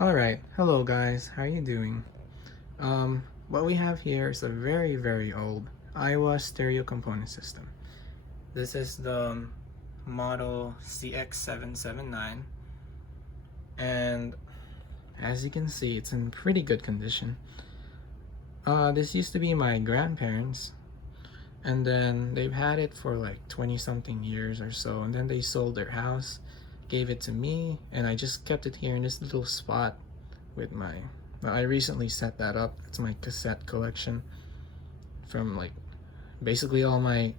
Alright, hello guys, how are you doing? What we have here is a very old Aiwa stereo component system. This is the model CX-779, and as you can see, it's in pretty good condition. This used to be my grandparents, and then they've had it for like 20 something years or so, and then they sold their house, gave it to me, and I just kept it here in this little spot with my I recently set that up. It's my cassette collection from like basically all my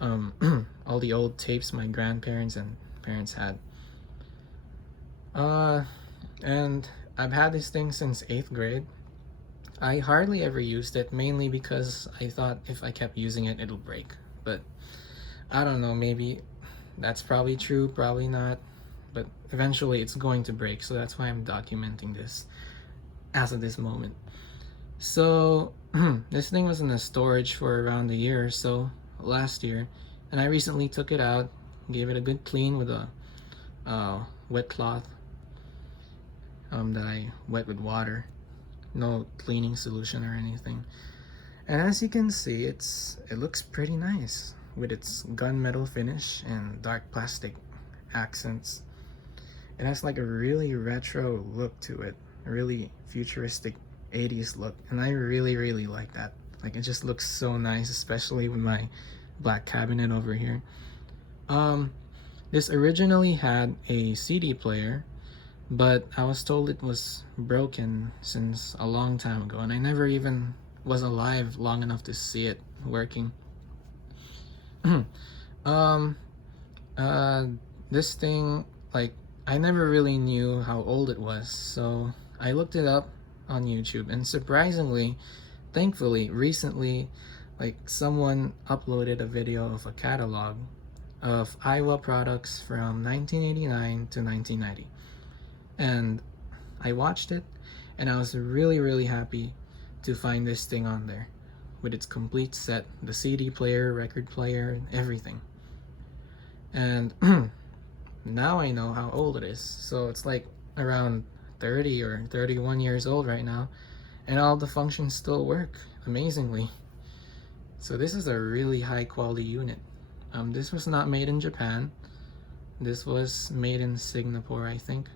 all the old tapes my grandparents and parents had. And I've had this thing since 8th grade. I hardly ever used it, mainly because I thought if I kept using it it'll break, but I don't know, maybe that's probably true, probably not, but eventually it's going to break, so that's why I'm documenting this as of this moment. So this thing was in the storage for around a year or so last year, and I recently took it out, gave it a good clean with a wet cloth that I wet with water, no cleaning solution or anything. And as you can see, it looks pretty nice with its gunmetal finish and dark plastic accents. It has like a really retro look to it, a really futuristic 80s look, and I really like that. Like, it just looks so nice, especially with my black cabinet over here. This originally had a CD player, but I was told it was broken since a long time ago, and I never even was alive long enough to see it working. This thing, like, I never really knew how old it was, so I looked it up on YouTube, and surprisingly, thankfully, recently, like, someone uploaded a video of a catalog of Aiwa products from 1989 to 1990. And I watched it, and I was really happy to find this thing on there with its complete set, the CD player, record player, everything. And now I know how old it is. So it's like around 30 or 31 years old right now, and all the functions still work amazingly. So this is a really high quality unit. This was not made in Japan. This was made in Singapore, I think.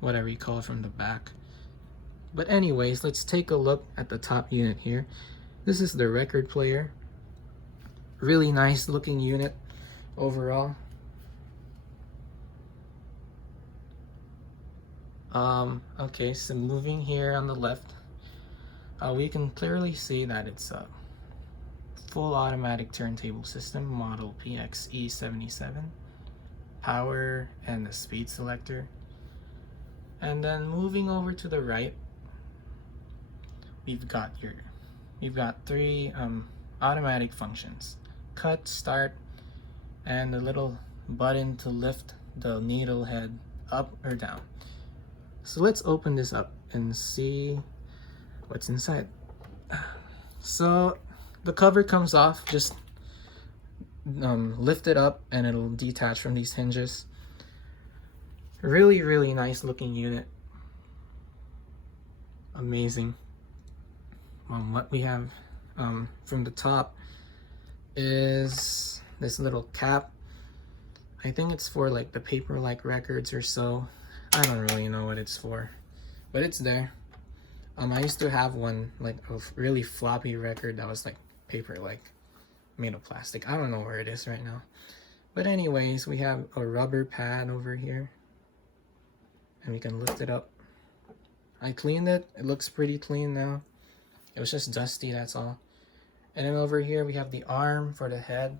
Whatever you call it from the back. But anyways, let's take a look at the top unit here. This is the record player. Really nice looking unit overall. Okay, so moving here on the left, we can clearly see that it's a full automatic turntable system, model PXE77, power and the speed selector. And then moving over to the right, we've got three automatic functions: cut, start, and a little button to lift the needle head up or down. So let's open this up and see what's inside. So the cover comes off, just lift it up and it'll detach from these hinges. Really nice looking unit. Amazing. What we have from the top is this little cap. I think it's for like the paper-like records or so. I don't really know what it's for, but it's there. I used to have one, like a really floppy record that was like paper-like, made of plastic. I don't know where it is right now. But anyways, we have a rubber pad over here, and we can lift it up. I cleaned it. It looks pretty clean now. It was just dusty, that's all. And then over here we have the arm for the head.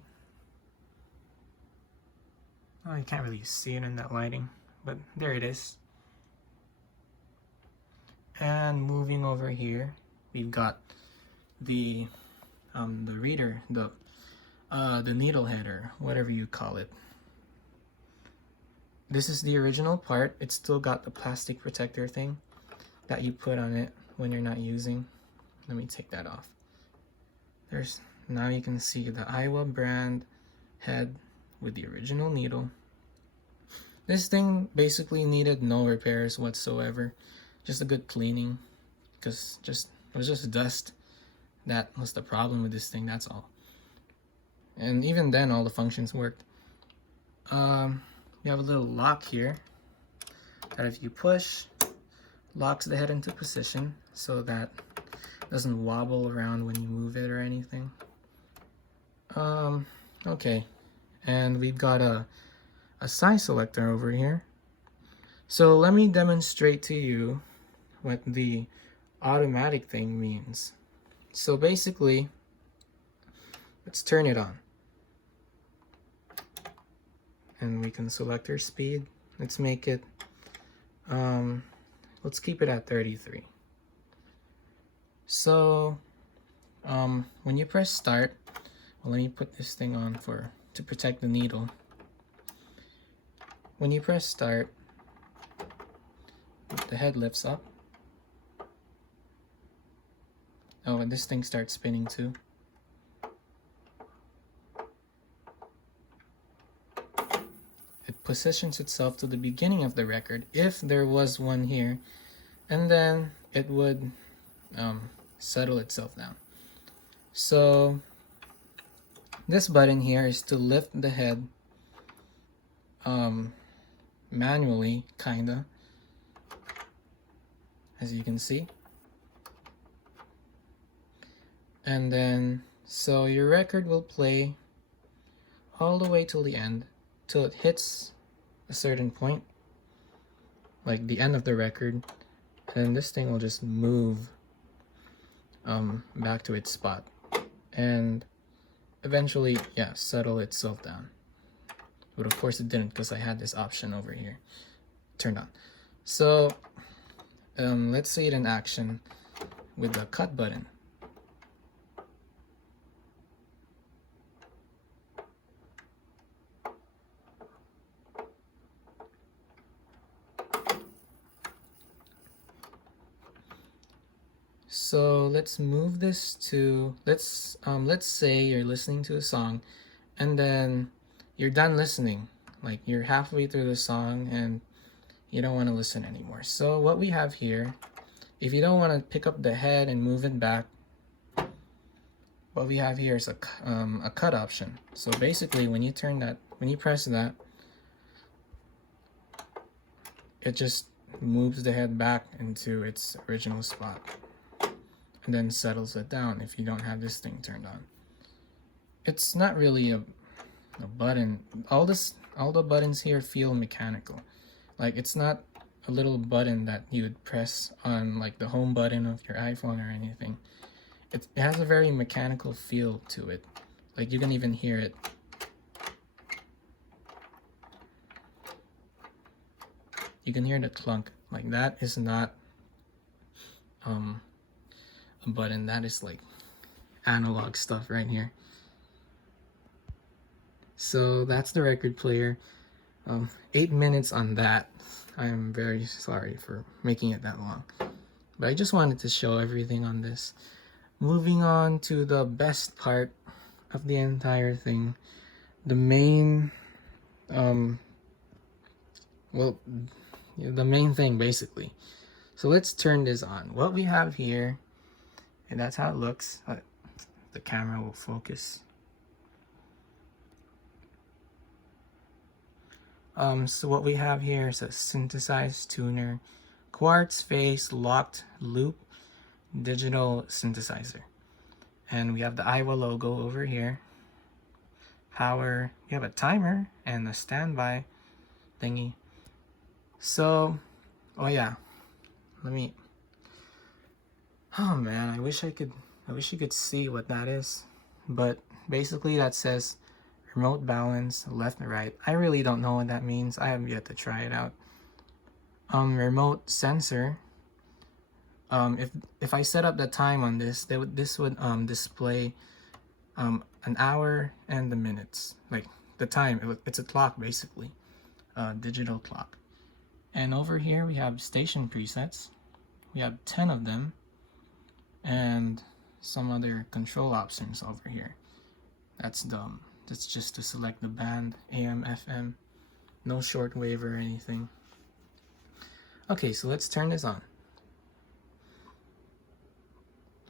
Oh, you can't really see it in that lighting, but there it is. And moving over here, we've got the reader, the needle head, or whatever you call it. This is the original part. It's still got the plastic protector thing that you put on it when you're not using. Let me take that off. Now you can see the Aiwa brand head with the original needle. This thing basically needed no repairs whatsoever, just a good cleaning, because it was just dust. That was the problem with this thing, that's all. And even then, all the functions worked. We have a little lock here that if you push, locks the head into position so that it doesn't wobble around when you move it or anything. Okay, and we've got a size selector over here. So let me demonstrate to you what the automatic thing means. So basically, let's turn it on. And we can select our speed. Let's make it, let's keep it at 33. So, when you press start, well, let me put this thing on to protect the needle. When you press start, the head lifts up. Oh, and this thing starts spinning too. It positions itself to the beginning of the record, if there was one here, and then it would settle itself down. So this button here is to lift the head manually, kinda, as you can see. And then, so your record will play all the way till the end, till it hits a certain point, like the end of the record, and this thing will just move back to its spot and eventually, yeah, settle itself down. But of course it didn't, because I had this option over here turned on. So let's see it in action with the cut button. So let's move this to, let's say you're listening to a song and then you're done listening, like you're halfway through the song and you don't want to listen anymore. So what we have here, if you don't want to pick up the head and move it back, what we have here is a cut option. So basically when you press that, it just moves the head back into its original spot and then settles it down if you don't have this thing turned on. It's not really a button. All the buttons here feel mechanical. Like it's not a little button that you would press on like the home button of your iPhone or anything. It has a very mechanical feel to it. Like you can even hear it. You can hear the clunk. Like that is not a button, that is like analog stuff right here. So that's the record player. 8 minutes on that. I am very sorry for making it that long, but I just wanted to show everything on this. Moving on to the best part of the entire thing, the main the main thing basically. So let's turn this on. What we have here, and that's how it looks. The camera will focus. So what we have here is a synthesized tuner, quartz phase locked loop digital synthesizer. And we have the Aiwa logo over here. Power, we have a timer and a standby thingy. So, oh yeah, oh man, I wish you could see what that is. But basically that says remote balance, left and right. I really don't know what that means. I have yet to try it out. Remote sensor. If I set up the time on this, this would display an hour and the minutes, like the time. It's a clock basically, digital clock. And over here we have station presets. We have 10 of them, and some other control options over here. That's just to select the band, AM, FM, no shortwave or anything. Okay, so let's turn this on.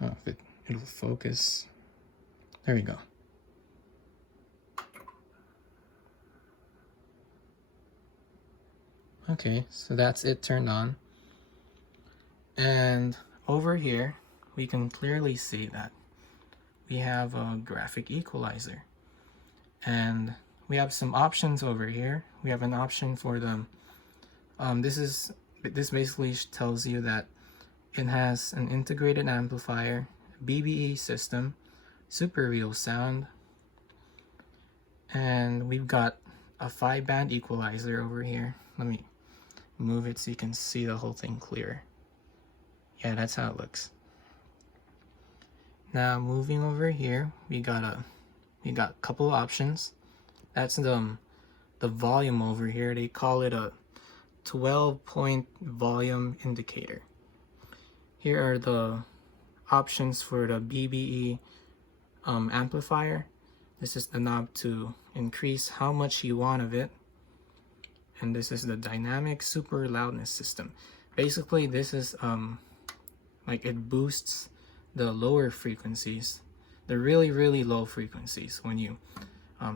Oh, if it'll focus. There we go. Okay, so that's it turned on. And over here, we can clearly see that we have a graphic equalizer. And we have some options over here. We have an option for the, this basically tells you that it has an integrated amplifier, BBE system, super real sound, and we've got a 5-band equalizer over here. Let me move it so you can see the whole thing clear. Yeah, that's how it looks. Now moving over here, we got a couple of options. That's the volume over here. They call it a 12-point volume indicator. Here are the options for the BBE amplifier. This is the knob to increase how much you want of it. And this is the dynamic super loudness system. Basically, this is like it boosts the lower frequencies, the really low frequencies when you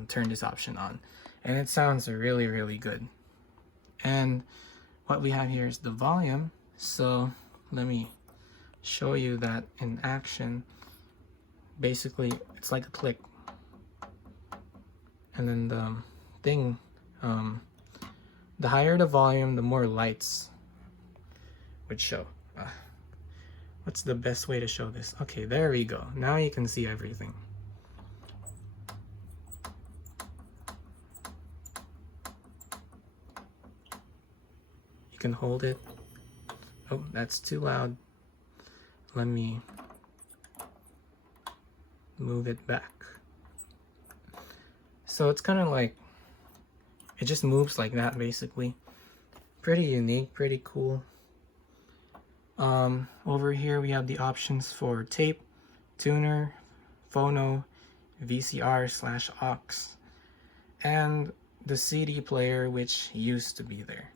turn this option on, and it sounds really good. And what we have here is the volume. So let me show you that in action. Basically, it's like a click, and then the thing, the higher the volume, the more lights would show. What's the best way to show this? Okay, there we go. Now you can see everything. You can hold it. Oh, that's too loud. Let me move it back. So it's kind of like, it just moves like that basically. Pretty unique, pretty cool. Over here we have the options for tape, tuner, phono, VCR/aux, and the CD player, which used to be there.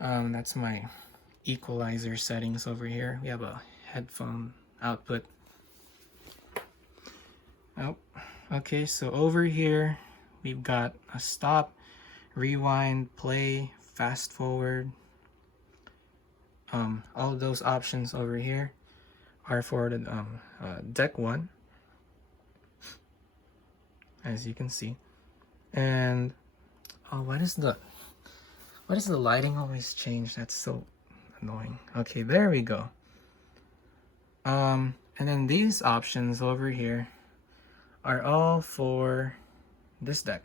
That's my equalizer settings over here. We have a headphone output. Oh, okay, so over here we've got a stop, rewind, play, fast forward. All of those options over here are for the deck 1, as you can see. And oh, why does the lighting always change? That's so annoying. Okay, there we go. And then these options over here are all for this deck.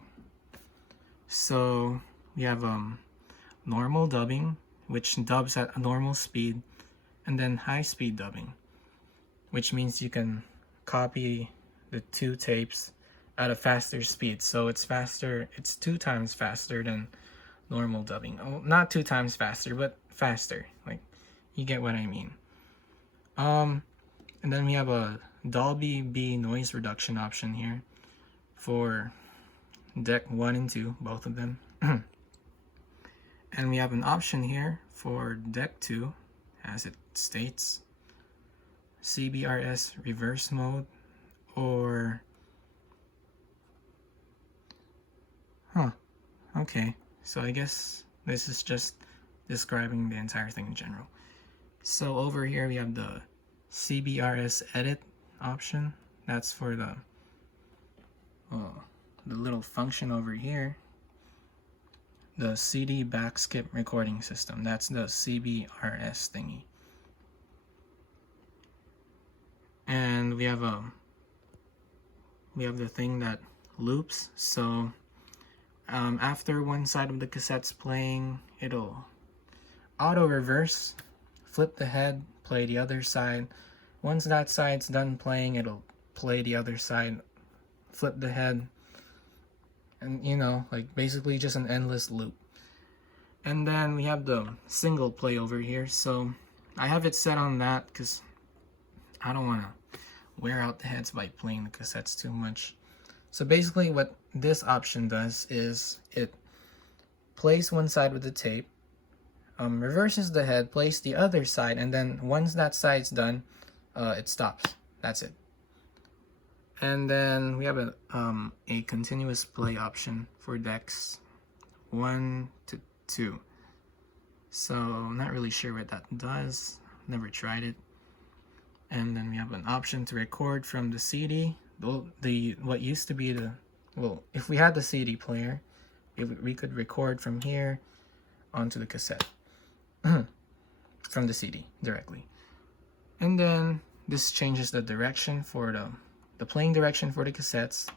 So we have normal dubbing, which dubs at a normal speed, and then high speed dubbing, which means you can copy the 2 tapes at a faster speed. So it's faster, it's 2 times faster than normal dubbing. Oh, not 2 times faster, but faster. Like, you get what I mean. And then we have a Dolby B noise reduction option here for deck 1 and 2, both of them. And we have an option here for deck 2, as it states, CBRS reverse mode, or okay, so I guess this is just describing the entire thing in general. So over here we have the CBRS edit option. That's for the little function over here, the CD back skip recording system. That's the CBRS thingy. And we have the thing that loops. So after one side of the cassette's playing, it'll auto reverse, flip the head, play the other side. Once that side's done playing, it'll play the other side, flip the head, and you know, like basically just an endless loop. And then we have the single play over here. So I have it set on that because I don't want to wear out the heads by playing the cassettes too much. So basically what this option does is it place one side with the tape, reverses the head, place the other side, and then once that side's done, it stops. That's it. And then we have a continuous play option for decks 1 to 2. So I'm not really sure what that does. Never tried it. And then we have an option to record from the CD. What used to be the, well, if we had the CD player, we could record from here onto the cassette from the CD directly. And then this changes the direction for the playing direction for the cassettes.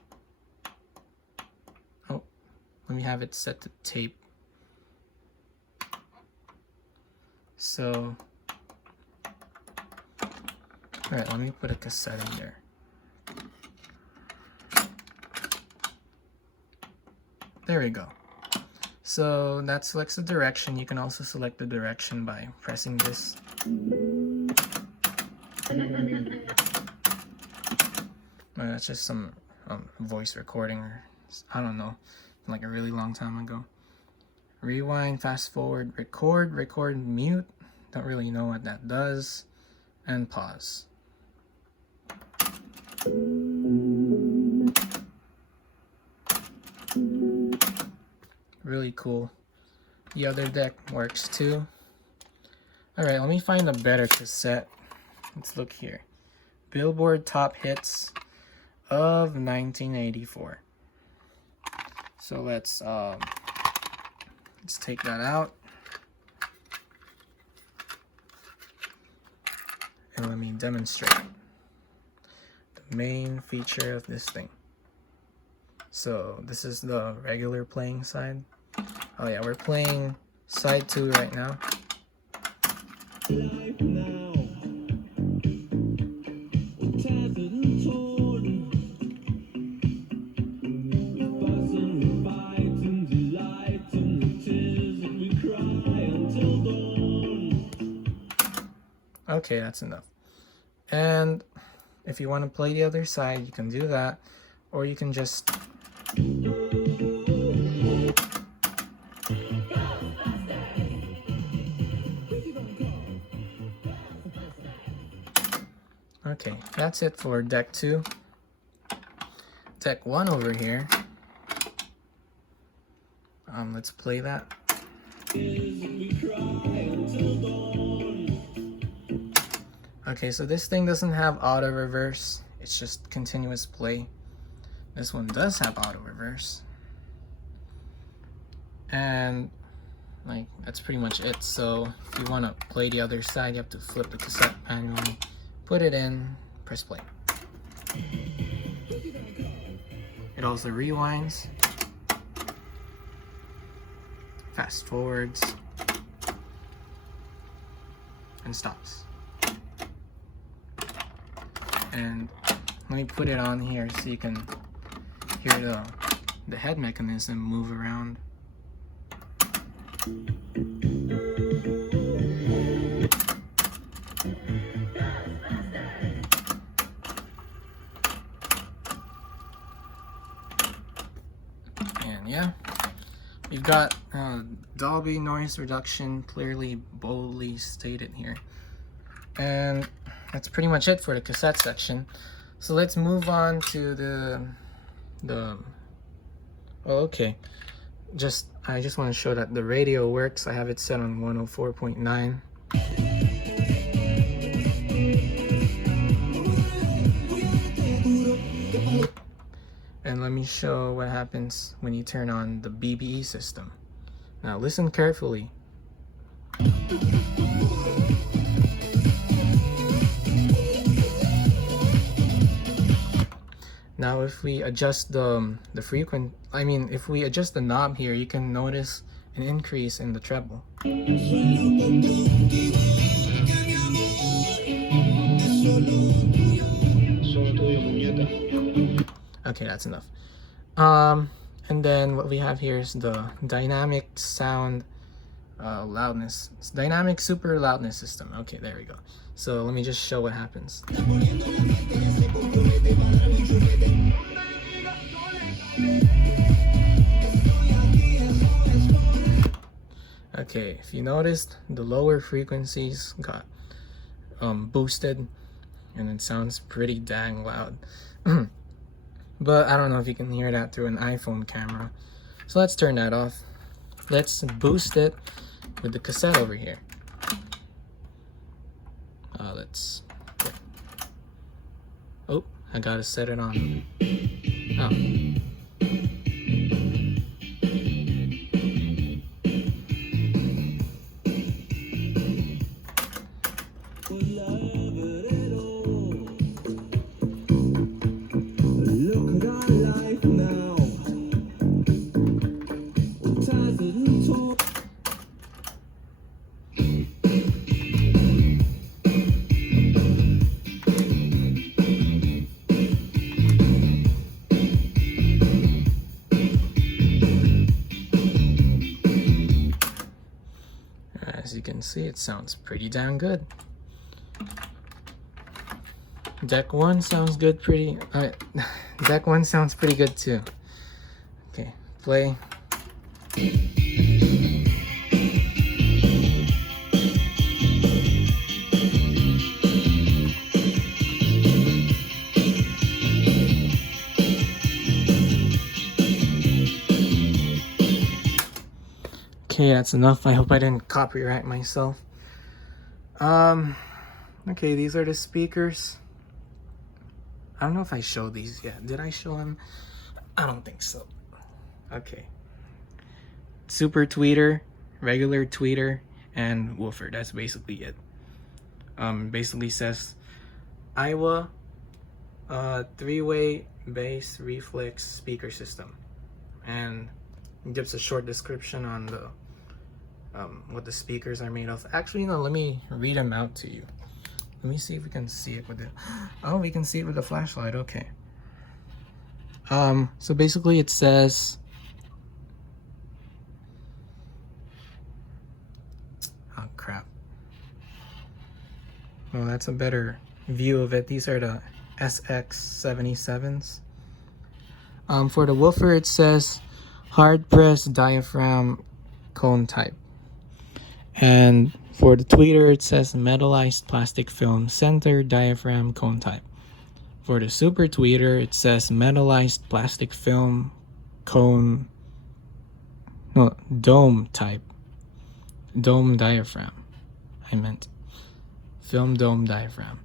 Oh, let me have it set to tape. So, alright, let me put a cassette in there. There we go. So that selects the direction. You can also select the direction by pressing this. That's just some voice recording, or I don't know, like a really long time ago. Rewind, fast forward, record, mute. Don't really know what that does. And pause. Really cool. The other deck works too. Alright, let me find a better cassette. Let's look here. Billboard Top Hits of 1984. So let's take that out. And let me demonstrate the main feature of this thing. So this is the regular playing side. Oh yeah, we're playing side 2 right now. Okay, that's enough. And if you want to play the other side, you can do that, or you can just okay, that's it for deck 2. Deck 1 over here. Let's play that. Okay, so this thing doesn't have auto reverse. It's just continuous play. This one does have auto reverse. And like that's pretty much it. So if you want to play the other side, you have to flip the cassette manually, put it in, press play. It also rewinds, fast forwards, and stops. And let me put it on here so you can hear the head mechanism move around. And yeah, we've got Dolby noise reduction clearly, boldly stated here. And that's pretty much it for the cassette section. So let's move on to the oh, okay. I just want to show that the radio works. I have it set on 104.9. And let me show what happens when you turn on the BBE system. Now listen carefully. Now if we adjust if we adjust the knob here, you can notice an increase in the treble. Okay, that's enough. And then what we have here is the dynamic sound loudness. It's dynamic super loudness system. Okay, there we go. So let me just show what happens. Okay, if you noticed, the lower frequencies got boosted, and it sounds pretty dang loud. But I don't know if you can hear that through an iPhone camera. So let's turn that off. Let's boost it with the cassette over here. Let's... Oh, I gotta set it on. Oh. As you can see, it sounds pretty damn good. Deck 1 sounds good Deck 1 sounds pretty good too. Okay, play. Okay, that's enough. I hope I didn't copyright myself. Okay, these are the speakers. I don't know if I showed these yet. Did I show them? I don't think so. Okay. Super tweeter, regular tweeter, and woofer. That's basically it. Basically says Aiwa 3-way bass reflex speaker system, and it gives a short description on the what the speakers are made of. Actually, no, let me read them out to you. Let me see if we can see it with it. Oh, we can see it with the flashlight. Okay. So basically it says, oh crap. Well, that's a better view of it. These are the CX-779s. For the woofer, it says hard press diaphragm cone type. And for the tweeter, it says metallized plastic film center diaphragm cone type. For the super tweeter, it says metallized plastic film cone, no, dome type. Dome diaphragm. I meant film dome diaphragm.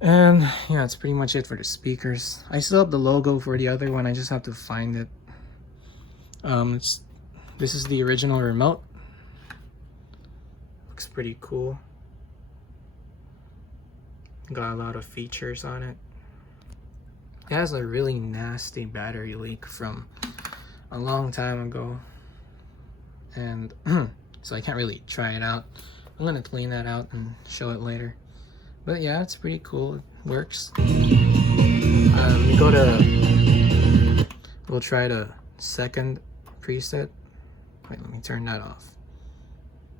And yeah, that's pretty much it for the speakers. I still have the logo for the other one. I just have to find it. This is the original remote. Looks pretty cool. Got a lot of features on it. It has a really nasty battery leak from a long time ago, and so I can't really try it out. I'm gonna clean that out and show it later. But yeah, it's pretty cool. It works. We'll try the second preset. Wait, let me turn that off.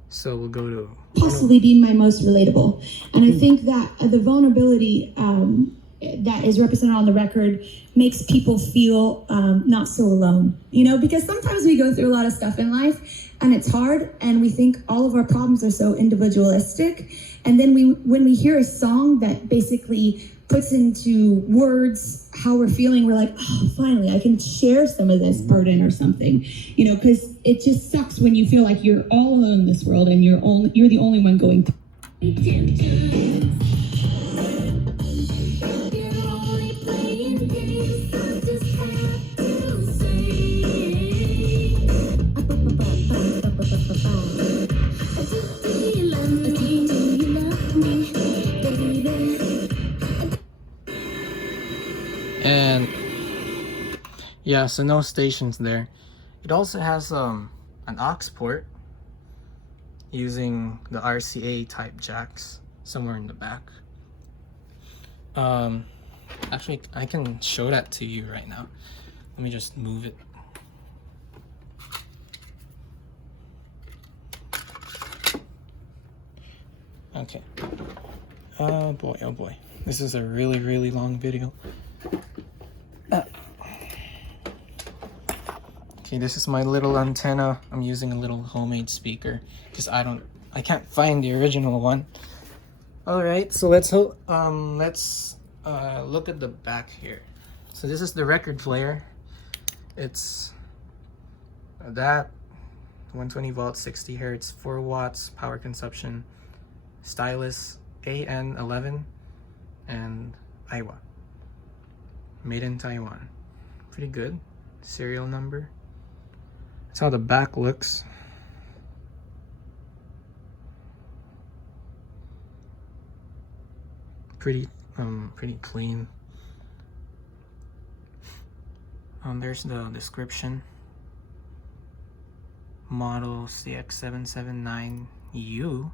So we'll go to possibly be my most relatable, and I think that the vulnerability that is represented on the record makes people feel not so alone, you know, because sometimes we go through a lot of stuff in life and it's hard and we think all of our problems are so individualistic, and then when we hear a song that basically puts into words how we're feeling, we're like, oh, finally I can share some of this burden or something, you know, because it just sucks when you feel like you're all alone in this world and you're the only one going through. And yeah, so no stations there. It also has an aux port using the RCA type jacks somewhere in the back. Actually, I can show that to you right now. Let me just move it. Okay. Oh boy. This is a really long video. Okay, Okay, this is my little antenna. I'm using a little homemade speaker because I can't find the original one. All right, so let's look at the back here. So this is the record player. It's that 120 volts, 60 hertz, 4 watts power consumption, stylus AN11, and Aiwa. Made in Taiwan. Pretty good. Serial number. That's how the back looks. Pretty clean. There's the description. Model CX-779U.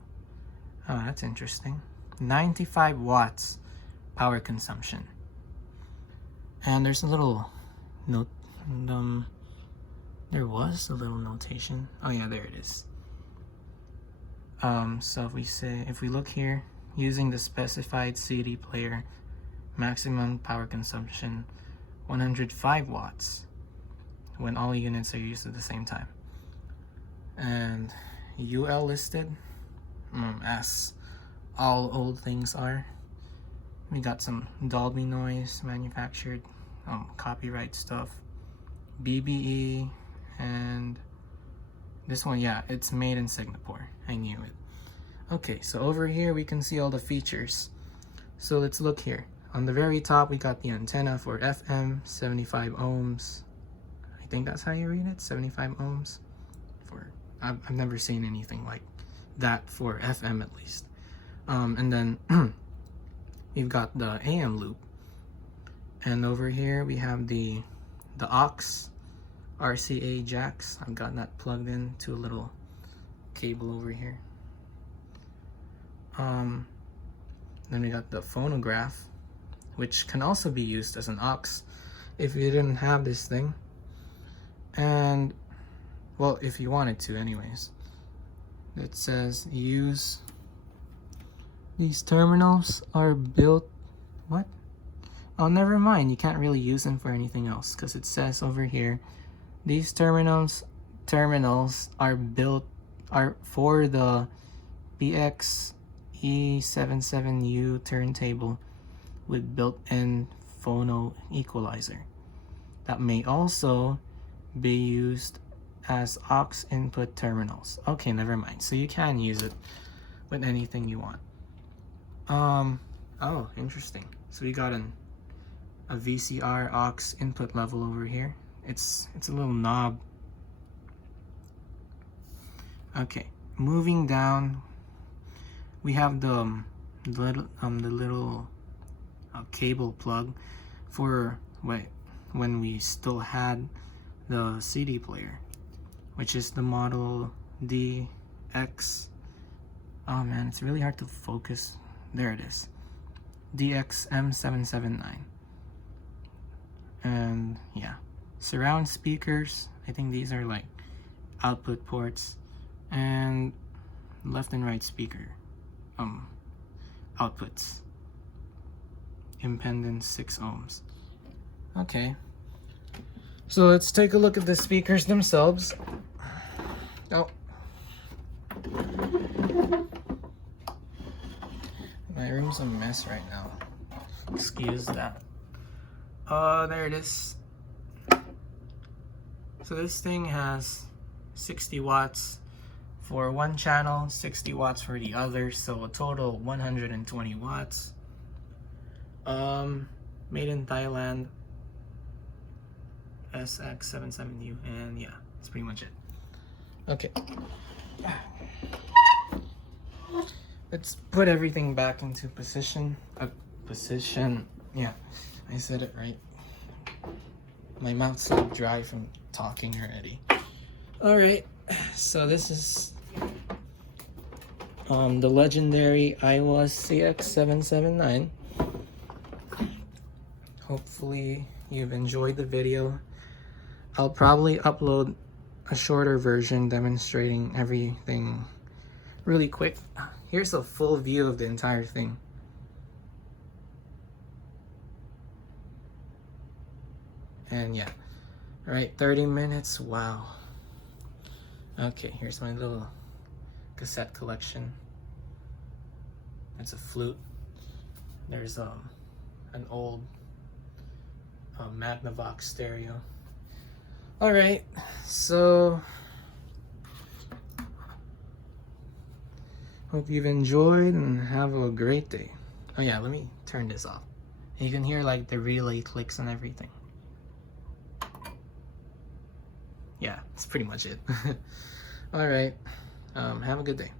Oh, that's interesting. 95 watts power consumption. And there's a little note. There was a little notation. Oh yeah, there it is. So if we look here, using the specified CD player, maximum power consumption 105 watts when all units are used at the same time. And UL listed, as all old things are. We got some Dolby noise, manufactured, copyright stuff, BBE, and this one, yeah, it's made in Singapore. I knew it. Okay, so over here we can see all the features. So let's look here. On the very top, we got the antenna for FM, 75 ohms. I think that's how you read it, 75 ohms. I've never seen anything like that for FM at least. And then we've got the AM loop. And over here we have the aux RCA jacks. I've got that plugged in to a little cable over here. Then we got the phonograph, which can also be used as an aux if you didn't have this thing. And well, if you wanted to anyways. It says use, these terminals are built, what? Oh, never mind, you can't really use them for anything else because it says over here, these terminals are for the BXE77U turntable with built-in phono equalizer that may also be used as aux input terminals. Okay, never mind. So you can use it with anything you want. Oh, interesting. So we got a VCR aux input level over here. It's a little knob. Okay, moving down, we have the little cable plug for when we still had the CD player, which is the model DX. Oh man, it's really hard to focus. There it is, DXM779. And yeah, surround speakers. I think these are like output ports, and left and right speaker outputs. Impedance 6 ohms. Okay, so let's take a look at the speakers themselves. Oh, my room's a mess right now. Excuse that. There it is. So this thing has 60 watts for one channel, 60 watts for the other, so a total 120 watts. Made in Thailand, CX-779U, and yeah, that's pretty much it. Okay, let's put everything back into position. Yeah, I said it right. My mouth's so dry from talking already. All right, so this is the legendary Aiwa CX-779. Hopefully you've enjoyed the video. I'll probably upload a shorter version demonstrating everything really quick. Here's a full view of the entire thing. And yeah, All right, 30 minutes. Wow. Okay, here's my little cassette collection. That's a flute. There's an old Magnavox stereo. All right, so hope you've enjoyed and have a great day. Oh yeah, let me turn this off. You can hear like the relay clicks and everything. Yeah, that's pretty much it. All right, have a good day.